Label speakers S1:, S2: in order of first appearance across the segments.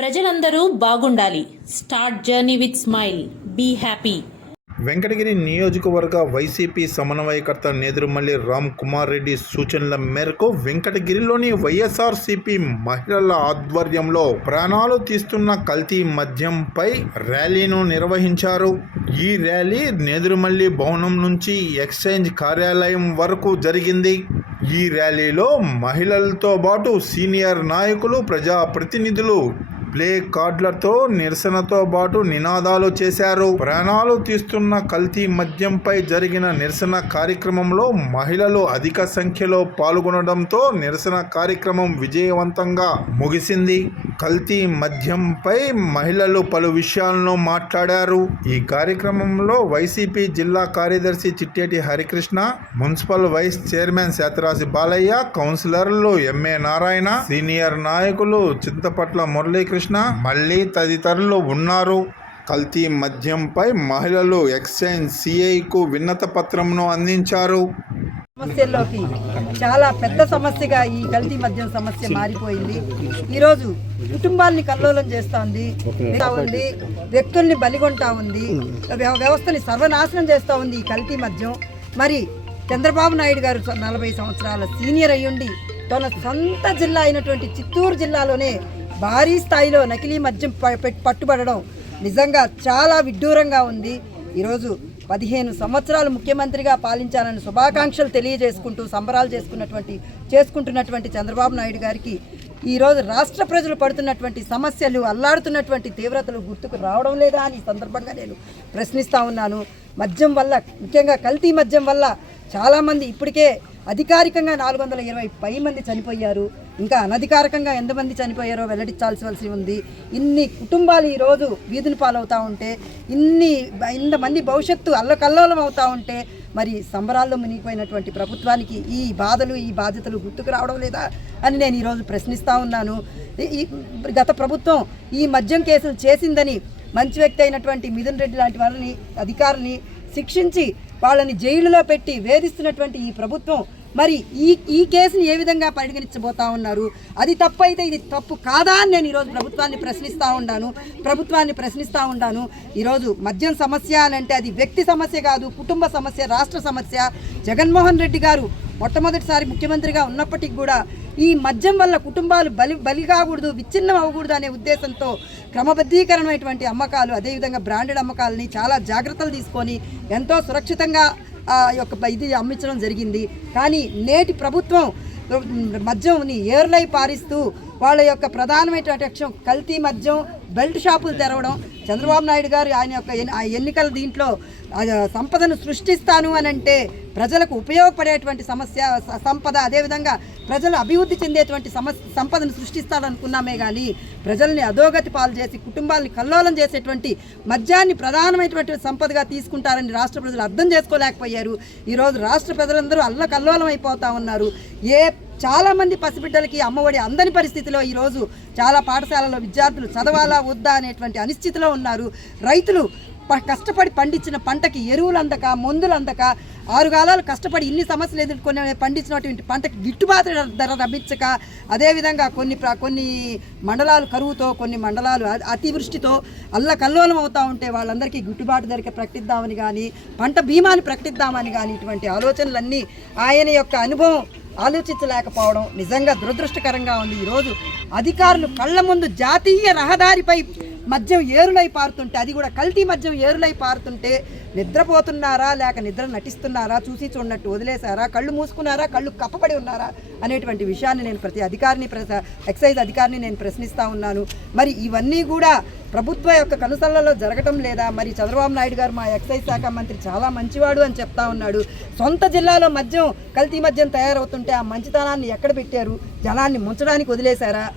S1: ప్రజలందరూ బాగుండాలి. Start journey with smile. Be happy.
S2: Venkatagiri నియోజకవర్గ వైసీపీ సమన్వయకర్త నేదురుమల్లి రామ్ కుమార్ రెడ్డి సూచనల మేరకు వెంకటగిరిలోని వైఎస్ఆర్సీపీ మహిళల ఆధ్వర్యంలో ప్రాణాలు తీస్తున్న కల్తీ మద్యంపై ర్యాలీను నిర్వహించారు. ఈ ర్యాలీ నేదురుమల్లి భవనం నుంచి ఎక్స్చేంజ్ కార్యాలయం వరకు జరిగింది. ఈ ర్యాలీలో మహిళలతో పాటు సీనియర్ నాయకులు ప్రజాప్రతినిధులు ప్లే కార్డులతో నిరసనతో పాటు నినాదాలు చేశారు. ప్రాణాలు తీస్తున్న కల్తీ మద్యంపై జరిగిన నిరసన కార్యక్రమంలో మహిళలు అధిక సంఖ్యలో పాల్గొనడంతో నిరసన కార్యక్రమం విజయవంతంగా ముగిసింది. కల్తీ మద్యంపై మహిళలు పలు విషయాలను మాట్లాడారు. ఈ కార్యక్రమంలో వైసీపీ జిల్లా కార్యదర్శి Chitteti Harikrishna municipal vice chairman Satharaju Balayya కౌన్సిలర్లు ఎంఏ నారాయణ సీనియర్ నాయకులు చింతపట్ల మురళీకృష్ణ మళ్ళీ తదితరులు ఉన్నారు. కల్తీ మద్యంపై మహిళలు ఎక్స్చేంజ్ సిఐకు విన్నత పత్రంను అందించారు.
S3: సమస్యల్లోకి చాలా పెద్ద సమస్యగా ఈ కల్తీ మద్యం సమస్య మారిపోయింది. ఈరోజు కుటుంబాన్ని కల్లోలం చేస్తూ ఉంది వ్యక్తుల్ని బలిగొంటా ఉంది. వ్య- వ్యవస్థని సర్వనాశనం చేస్తూ ఉంది ఈ కల్తీ మద్యం. మరి చంద్రబాబు నాయుడు గారు నలభై సంవత్సరాల సీనియర్ అయ్యుండి తన సొంత జిల్లా అయినటువంటి చిత్తూరు జిల్లాలోనే భారీ స్థాయిలో నకిలీ మద్యం ప- పట్టుబడడం నిజంగా చాలా విడ్డూరంగా ఉంది. ఈరోజు పదిహేను సంవత్సరాలు ముఖ్యమంత్రిగా పాలించాలని శుభాకాంక్షలు తెలియజేసుకుంటూ సంబరాలు చేసుకున్నటువంటి చేసుకుంటున్నటువంటి చంద్రబాబు నాయుడు గారికి ఈరోజు రాష్ట్ర ప్రజలు పడుతున్నటువంటి సమస్యలు అల్లాడుతున్నటువంటి తీవ్రతలు గుర్తుకు రావడం లేదా అని సందర్భంగా నేను ప్రశ్నిస్తూ ఉన్నాను. మద్యం వల్ల ముఖ్యంగా కల్తీ మద్యం వల్ల చాలామంది ఇప్పటికే అధికారికంగా నాలుగు వందల ఇరవై పై మంది చనిపోయారు. ఇంకా అనధికారికంగా ఎంతమంది చనిపోయారో వెల్లడించాల్సి ఉంది. ఇన్ని కుటుంబాలు ఈరోజు వీధిని పాలవుతూ ఉంటే ఇన్ని ఇంతమంది భవిష్యత్తు అల్లకల్లోలం అవుతూ ఉంటే మరి సంబరాల్లో మునిగిపోయినటువంటి ప్రభుత్వానికి ఈ బాధలు ఈ బాధ్యతలు గుర్తుకు రావడం లేదా అని నేను ఈరోజు ప్రశ్నిస్తూ ఉన్నాను. ఈ- ఈ గత ప్రభుత్వం ఈ మద్యం కేసులు చేసిందని మంచి వ్యక్తి అయినటువంటి మిథున్ రెడ్డి లాంటి వాళ్ళని అధికారిని శిక్షించి వాళ్ళని జైలులో పెట్టి వేధిస్తున్నటువంటి ఈ ప్రభుత్వం మరి ఈ ఈ కేసుని ఏ విధంగా పరిగణించబోతా ఉన్నారు? అది తప్పు అయితే ఇది తప్పు కాదా అని నేను ఈరోజు ప్రభుత్వాన్ని ప్రశ్నిస్తూ ఉన్నాను ప్రభుత్వాన్ని ప్రశ్నిస్తూ ఉన్నాను ఈరోజు మద్యం సమస్య అని అంటే అది వ్యక్తి సమస్య కాదు కుటుంబ సమస్య రాష్ట్ర సమస్య. జగన్మోహన్ రెడ్డి గారు మొట్టమొదటిసారి ముఖ్యమంత్రిగా ఉన్నప్పటికీ కూడా ఈ మద్యం వల్ల కుటుంబాలు బలి బలి కాకూడదు విచ్ఛిన్నం అవ్వకూడదు అనే ఉద్దేశంతో క్రమబద్ధీకరణమైనటువంటి అమ్మకాలు అదేవిధంగా బ్రాండెడ్ అమ్మకాలని చాలా జాగ్రత్తలు తీసుకొని ఎంతో సురక్షితంగా యొక్క ఇది అమ్మించడం జరిగింది. కానీ నేటి ప్రభుత్వం మద్యంని ఏర్లై పారిస్తూ వాళ్ళ యొక్క ప్రధానమైనటువంటి లక్ష్యం కల్తీ మద్యం బెల్ట్ షాపులు తెరవడం. చంద్రబాబు నాయుడు గారు ఆయన యొక్క ఎన్ని- ఆ ఎన్నికల దీంట్లో సంపదను సృష్టిస్తాను అని అంటే ప్రజలకు ఉపయోగపడేటువంటి సమస్య సంపద అదేవిధంగా ప్రజలు అభివృద్ధి చెందేటువంటి సమస్య సంపదను సృష్టిస్తారనుకున్నామే కానీ ప్రజల్ని అధోగతి పాలు చేసి కుటుంబాలని కల్లోలం చేసేటువంటి మద్యాన్ని ప్రధానమైనటువంటి సంపదగా తీసుకుంటారని రాష్ట్ర ప్రజలు అర్థం చేసుకోలేకపోయారు. ఈరోజు రాష్ట్ర ప్రజలందరూ అల్లకల్లోలం అయిపోతా ఉన్నారు. ఏ చాలామంది పసిబిడ్డలకి అమ్మఒడి అందని పరిస్థితిలో ఈరోజు చాలా పాఠశాలలో విద్యార్థులు చదవాలా వద్దా అనేటువంటి అనిశ్చితిలో ఉన్నారు. రైతులు ప- కష్టపడి పండించిన పంటకి ఎరువులు అందక మందులు అందక ఆరుగాలాలు కష్టపడి ఇన్ని సమస్యలు ఎదుర్కొని పండించినటువంటి పంటకు గిట్టుబాటు ధర లభించక అదేవిధంగా కొన్ని కొన్ని మండలాలు కరువుతో కొన్ని మండలాలు అ- అతివృష్టితో అల్లకల్లోలం అవుతూ ఉంటే వాళ్ళందరికీ గిట్టుబాటు ధరకి ప్రకటిద్దామని కానీ పంట బీమాని ప్రకటిద్దామని కానీ ఇటువంటి ఆలోచనలన్నీ ఆయన యొక్క అనుభవం ఆలోచించలేకపోవడం నిజంగా దురదృష్టకరంగా ఉంది. ఈరోజు అధికారులు కళ్ళ ముందు జాతీయ రహదారిపై మద్యం ఏరులై పారుతుంటే అది కూడా కల్తీ మద్యం ఏరులై పారుతుంటే నిద్రపోతున్నారా? లేక నిద్ర నటిస్తున్నారా? చూసి చూడనట్టు వదిలేశారా? కళ్ళు మూసుకున్నారా? కళ్ళు కప్పబడి ఉన్నారా? అనేటువంటి విషయాన్ని నేను ప్రతి అధికారిని ప్ర- ఎక్సైజ్ అధికారిని నేను ప్రశ్నిస్తూ ఉన్నాను. మరి ఇవన్నీ కూడా ప్రభుత్వ యొక్క కనుసల్లలో జరగటం లేదా? మరి చంద్రబాబు నాయుడు గారు మా ఎక్సైజ్ శాఖ మంత్రి చాలా మంచివాడు అని చెప్తా ఉన్నాడు. సొంత జిల్లాలో మద్యం కల్తీ మద్యం తయారవుతుంటే ఆ మంచితనాన్ని ఎక్కడ పెట్టారు? జనాన్ని ముంచడానికి వదిలేశారా?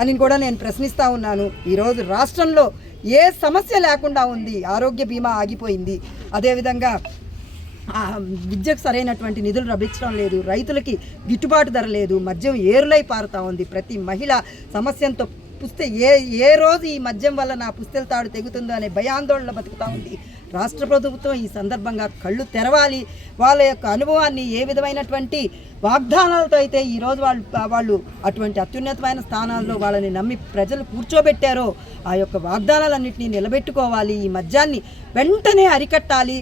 S3: అని కూడా నేను ప్రశ్నిస్తూ ఉన్నాను. ఈరోజు రాష్ట్రంలో ఏ సమస్య లేకుండా ఉంది. ఆరోగ్య బీమా ఆగిపోయింది. అదేవిధంగా విద్యకు సరైనటువంటి నిధులు లభించడం లేదు. రైతులకి గిట్టుబాటు ధర లేదు. మద్యం ఏరులై పారుతా ఉంది. ప్రతి మహిళ సమస్యంతో పుస్తే ఏ ఏ రోజు ఈ మద్యం వల్ల నా పుస్తెల తాడు తెగుతుందో అనే భయాందోళన బతుకుతా ఉంది. రాష్ట్ర ప్రభుత్వం ఈ సందర్భంగా కళ్ళు తెరవాలి. వాళ్ళ యొక్క అనుభవాన్ని ఏ విధమైనటువంటి వాగ్దానాలతో అయితే ఈరోజు వాళ్ళు వాళ్ళు అటువంటి అత్యున్నతమైన స్థానాల్లో వాళ్ళని నమ్మి ప్రజలు కూర్చోబెట్టారో ఆ యొక్క వాగ్దానాలన్నింటినీ నిలబెట్టుకోవాలి. ఈ మద్యాన్ని వెంటనే అరికట్టాలి.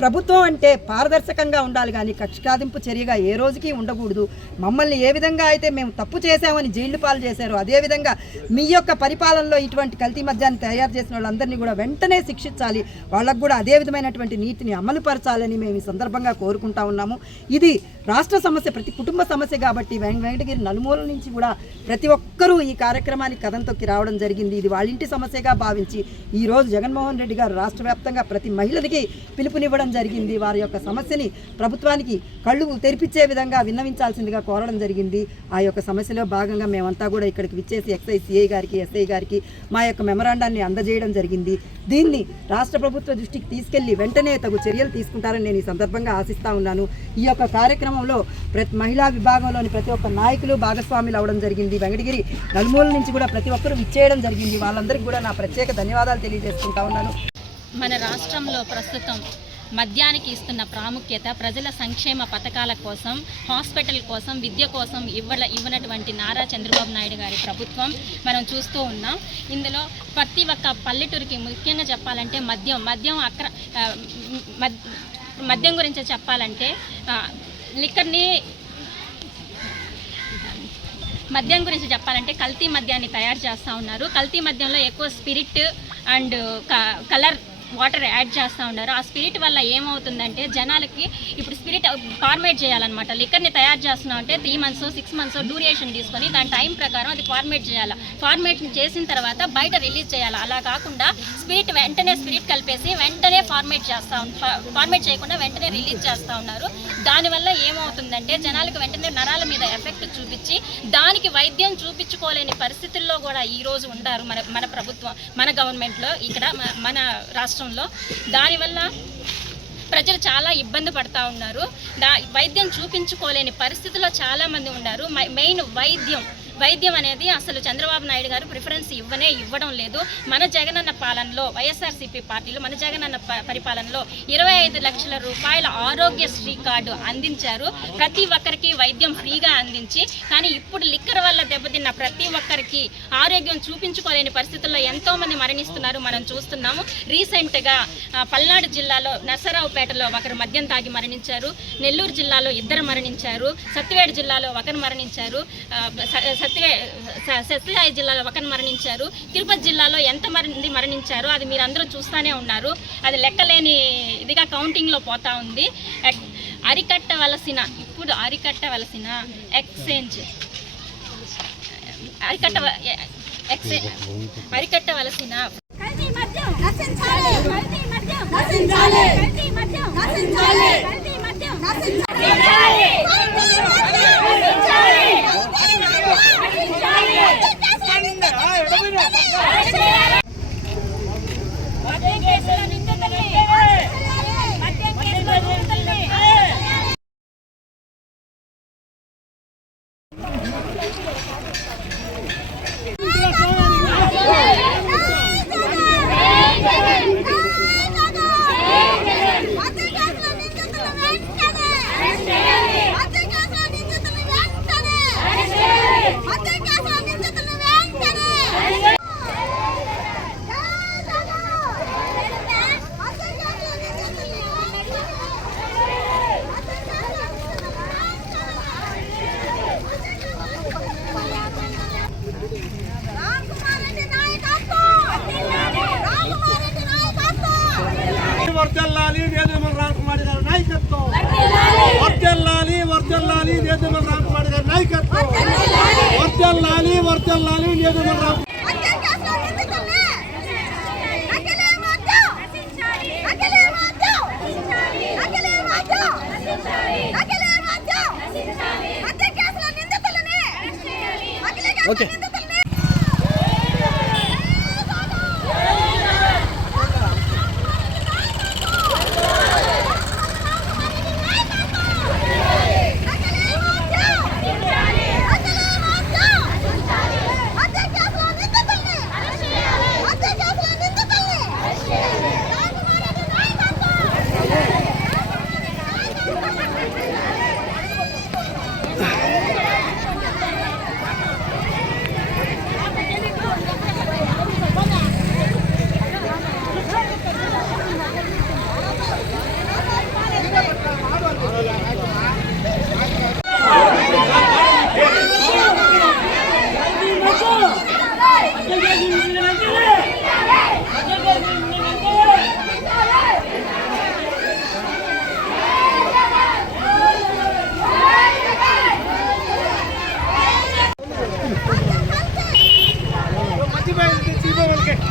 S3: ప్రభుత్వం అంటే పారదర్శకంగా ఉండాలి కానీ కక్షాదింపు చర్యగా ఏ రోజుకి ఉండకూడదు. మమ్మల్ని ఏ విధంగా అయితే మేము తప్పు చేశామని జైళ్ళు పాలు చేశారు అదేవిధంగా మీ యొక్క పరిపాలనలో ఇటువంటి కల్తీ మద్యాన్ని తయారు చేసిన వాళ్ళందరినీ కూడా వెంటనే శిక్షించాలి. వాళ్ళకు కూడా అదే విధమైనటువంటి నీతిని అమలు పరచాలని మేము ఈ సందర్భంగా కోరుకుంటా ఉన్నాము. ఇది రాష్ట్ర సమస్య ప్రతి కుటుంబ సమస్య కాబట్టి వెం- వెంకటగిరి నలుమూల నుంచి కూడా ప్రతి ఒక్కరూ ఈ కార్యక్రమానికి కథం తొక్కి రావడం జరిగింది. ఇది వాళ్ళ ఇంటి సమస్యగా భావించి ఈరోజు జగన్మోహన్ రెడ్డి గారు రాష్ట్ర వ్యాప్తంగా ప్రతి మహిళలకి పిలుపునివ్వడం జరిగింది. వారి యొక్క సమస్యని ప్రభుత్వానికి కళ్ళు తెరిపించే విధంగా విన్నవించాల్సిందిగా కోరడం జరిగింది. ఆ యొక్క సమస్యలో భాగంగా మేమంతా కూడా ఇక్కడికి విచ్చేసి ఎక్సైజ్ సిఐ గారికి ఎస్ఐ గారికి మా యొక్క మెమరాండాన్ని అందజేయడం జరిగింది. దీన్ని రాష్ట్ర ప్రభుత్వ దృష్టికి తీసుకెళ్ళి వెంటనే తగు చర్యలు తీసుకుంటారని నేను ఈ సందర్భంగా ఆశిస్తా ఉన్నాను. ఈ యొక్క కార్యక్రమం కార్యక్రమంలో ప్రతి మహిళా విభాగంలోని ప్రతి ఒక్క నాయకులు భాగస్వాములు అవడం జరిగింది. వెంకటగిరి నలుమూల నుంచి కూడా ప్రతి ఒక్కరూ విచ్చేయడం జరిగింది. వాళ్ళందరికీ కూడా నా ప్రత్యేక ధన్యవాదాలు తెలియజేసుకుంటా ఉన్నాను.
S4: మన రాష్ట్రంలో ప్రస్తుతం మద్యానికి ఇస్తున్న ప్రాముఖ్యత ప్రజల సంక్షేమ పథకాల కోసం హాస్పిటల్ కోసం విద్య కోసం ఇవ్వల ఇవ్వనటువంటి నారా చంద్రబాబు నాయుడు గారి ప్రభుత్వం మనం చూస్తూ ఉన్నాం. ఇందులో ప్రతి ఒక్క పల్లెటూరికి ముఖ్యంగా చెప్పాలంటే మద్యం మద్యం అక్ర మద్యం గురించి చెప్పాలంటే లిక్కర్ని మద్యం గురించి చెప్పాలంటే కల్తీ మద్యాన్ని తయారు చేస్తూ ఉన్నారు. కల్తీ మద్యంలో ఎక్కువ spirit and colour water add చేస్తూ ఉన్నారు. ఆ స్పిరిట్ వల్ల ఏమవుతుందంటే జనాలకి ఇప్పుడు స్పిరిట్ ఫార్మేట్ చేయాలన్నమాట. లిక్కర్ని తయారు చేస్తున్నాం అంటే three months six months duration తీసుకొని దాని టైం ప్రకారం అది ఫార్మేట్ చేయాలి. ఫార్మేట్ చేసిన తర్వాత బయట రిలీజ్ చేయాలి. అలా కాకుండా స్పిరిట్ వెంటనే స్పిరిట్ కలిపేసి వెంటనే ఫార్మేట్ చేస్తూ ఫార్మేట్ చేయకుండా వెంటనే రిలీజ్ చేస్తూ ఉన్నారు. దానివల్ల ఏమవుతుందంటే జనాలకు వెంటనే నరాల మీద ఎఫెక్ట్ చూపించి దానికి వైద్యం చూపించుకోలేని పరిస్థితుల్లో కూడా ఈ రోజు ఉండారు మన మన ప్రభుత్వం మన గవర్నమెంట్లో. ఇక్కడ మన మన రాష్ట్రంలో. దానివల్ల ప్రజలు చాలా ఇబ్బంది పడతా ఉన్నారు. దా వైద్యం చూపించుకోలేని పరిస్థితిలో చాలామంది ఉన్నారు. మై- మెయిన్ వైద్యం. వైద్యం అనేది అసలు చంద్రబాబు నాయుడు గారు ప్రిఫరెన్స్ ఇవ్వనే ఇవ్వడం లేదు. మన జగనన్న పాలనలో వైఎస్ఆర్సీపీ పార్టీలో మన జగనన్న పరిపాలనలో ఇరవై ఐదు లక్షల రూపాయల ఆరోగ్యశ్రీ కార్డు అందించారు. ప్రతి ఒక్కరికి వైద్యం ఫ్రీగా అందించి కానీ ఇప్పుడు లిక్కర్ వల్ల దెబ్బతిన్న ప్రతి ఒక్కరికి ఆరోగ్యం చూపించుకోలేని పరిస్థితుల్లో ఎంతో మంది మరణిస్తున్నారు మనం చూస్తున్నాము. రీసెంట్గా పల్నాడు జిల్లాలో నర్సరావుపేటలో ఒకరు మద్యం తాగి మరణించారు. నెల్లూరు జిల్లాలో ఇద్దరు మరణించారు. సత్యవేడు జిల్లాలో ఒకరు మరణించారు. ఆ, సత్యవే సత్యసాయి జిల్లాలో ఒకరు మరణించారు. తిరుపతి జిల్లాలో ఎంత మరణించారు అది మీరు అందరూ చూస్తూనే ఉన్నారు. అది లెక్కలేని ఇదిగా కౌంటింగ్లో పోతా ఉంది. అరికట్టవలసిన ఇప్పుడు అరికట్టవలసిన ఎక్స్చేంజ్ అరికట్ట ఎక్స్చేంజ్ అరికట్టవలసిన
S5: నశించాలి. కల్తీ మద్యం నశించాలి కల్తీ మద్యం నశించాలి కల్తీ మద్యం నశించాలి మద్యం కేసులో నిందితుల్ని మద్యం కేసులో నిందితుల్ని రామ్ కుమార్ రెడ్డి నాయకత్వం రామ్ కుమార్ రెడ్డి నాయకత్వం
S6: వర్జల్లాలి వేదమల్ రామకుమారి గారి నాయకత్వం వర్జల్లాలి వర్జల్లాలి వేదమల్ రామకుమారి గారి నాయకత్వం వర్జల్లాలి వర్జల్లాలి వేదమల్ రామ
S5: మద్యం కేసులో నిందితుల్ని నకిలీ మద్యం నకిలీ మద్యం నకిలీ మద్యం నకిలీ మద్యం మద్యం కేసులో నిందితుల్ని నకిలీ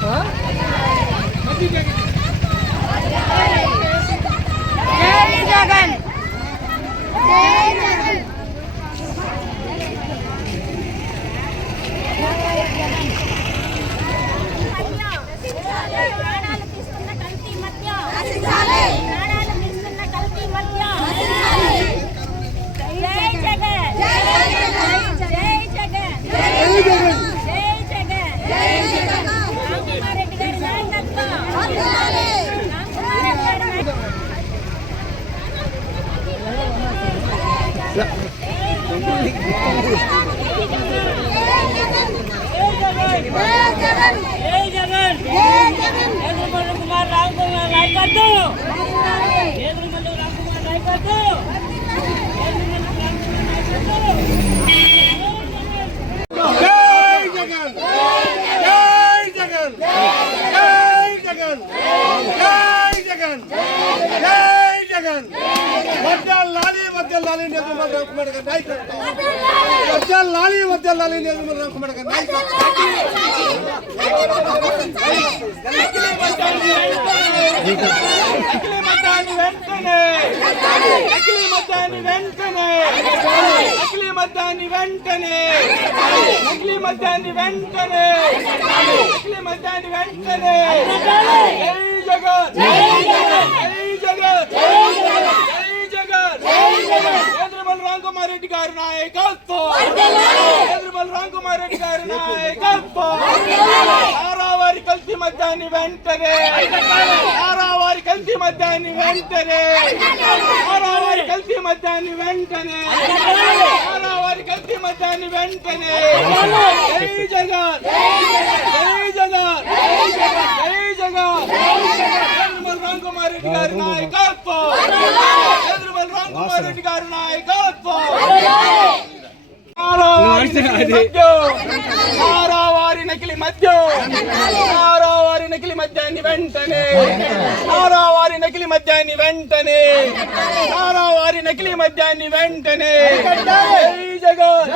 S5: 어? 어? 어?
S6: 어? జగన్ వర్జల్లాలి వర్జల్లాలి నిర్మల రామకుమార్ గారి నాయకత్వం వర్జల్లాలి నకిలీ మద్దాన్ని వెంటనే. నకిలీ మద్దాన్ని వెంటనే. నకిలీ మద్దాన్ని వెంటనే. నకిలీ మద్దాన్ని వెంటనే. నకిలీ మద్యాన్ని వెంటనే. జై జగన్. జై జగన్. జై జగన్. చంద్రబాబు రామ్ కుమార్ రెడ్డి గారి నాయకత్వం. చంద్రబాబు రామ్ కుమార్ రెడ్డి గారి నాయకత్వం. కల్తీ మద్యాన్ని వెంటనే. ఆరావారి కల్తీ మద్యాన్ని వెంటనే. ఆరావారి కల్తీ మద్యాన్ని వెంటనే. ఆరావారి కల్తీ మద్యాన్ని వెంటనే. జై జగన్. జై జగన్. జై జగన్. రామ్ కుమార్ రెడ్డి గారి నాయకత్వం. రామ్ కుమార్ రెడ్డి గారి నాయకత్వం నకిలీ మద్యం మద్యం ఆరావారి నకిలీ మద్యాన్ని వెంటనే. ఆరావారి నకిలీ మద్యాన్ని వెంటనే. ఆరావారి నకిలీ మద్యాన్ని వెంటనే జగన్.